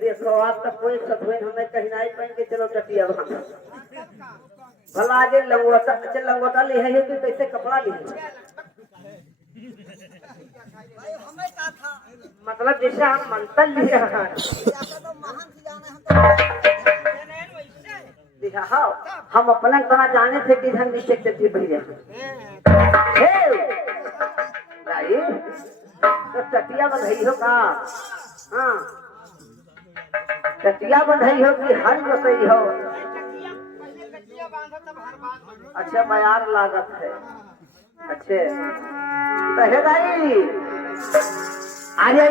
देखो आप तक कोई सधुए हमें कहीं नहीं पहन के चलो टटिया वहां भला आगे लंगोटा चल लंगोटा ले है तो कैसे कपड़ा ले मतलब जैसे हम मंतल लिया हाँ हम अपना बना जाने थे कि हम नीचे चलती भैया तो टटिया बधाई हो का हाँ टटिया बधाई हो कि हर बसई हो अच्छा मयार लागत है अच्छे तो है भाई अरे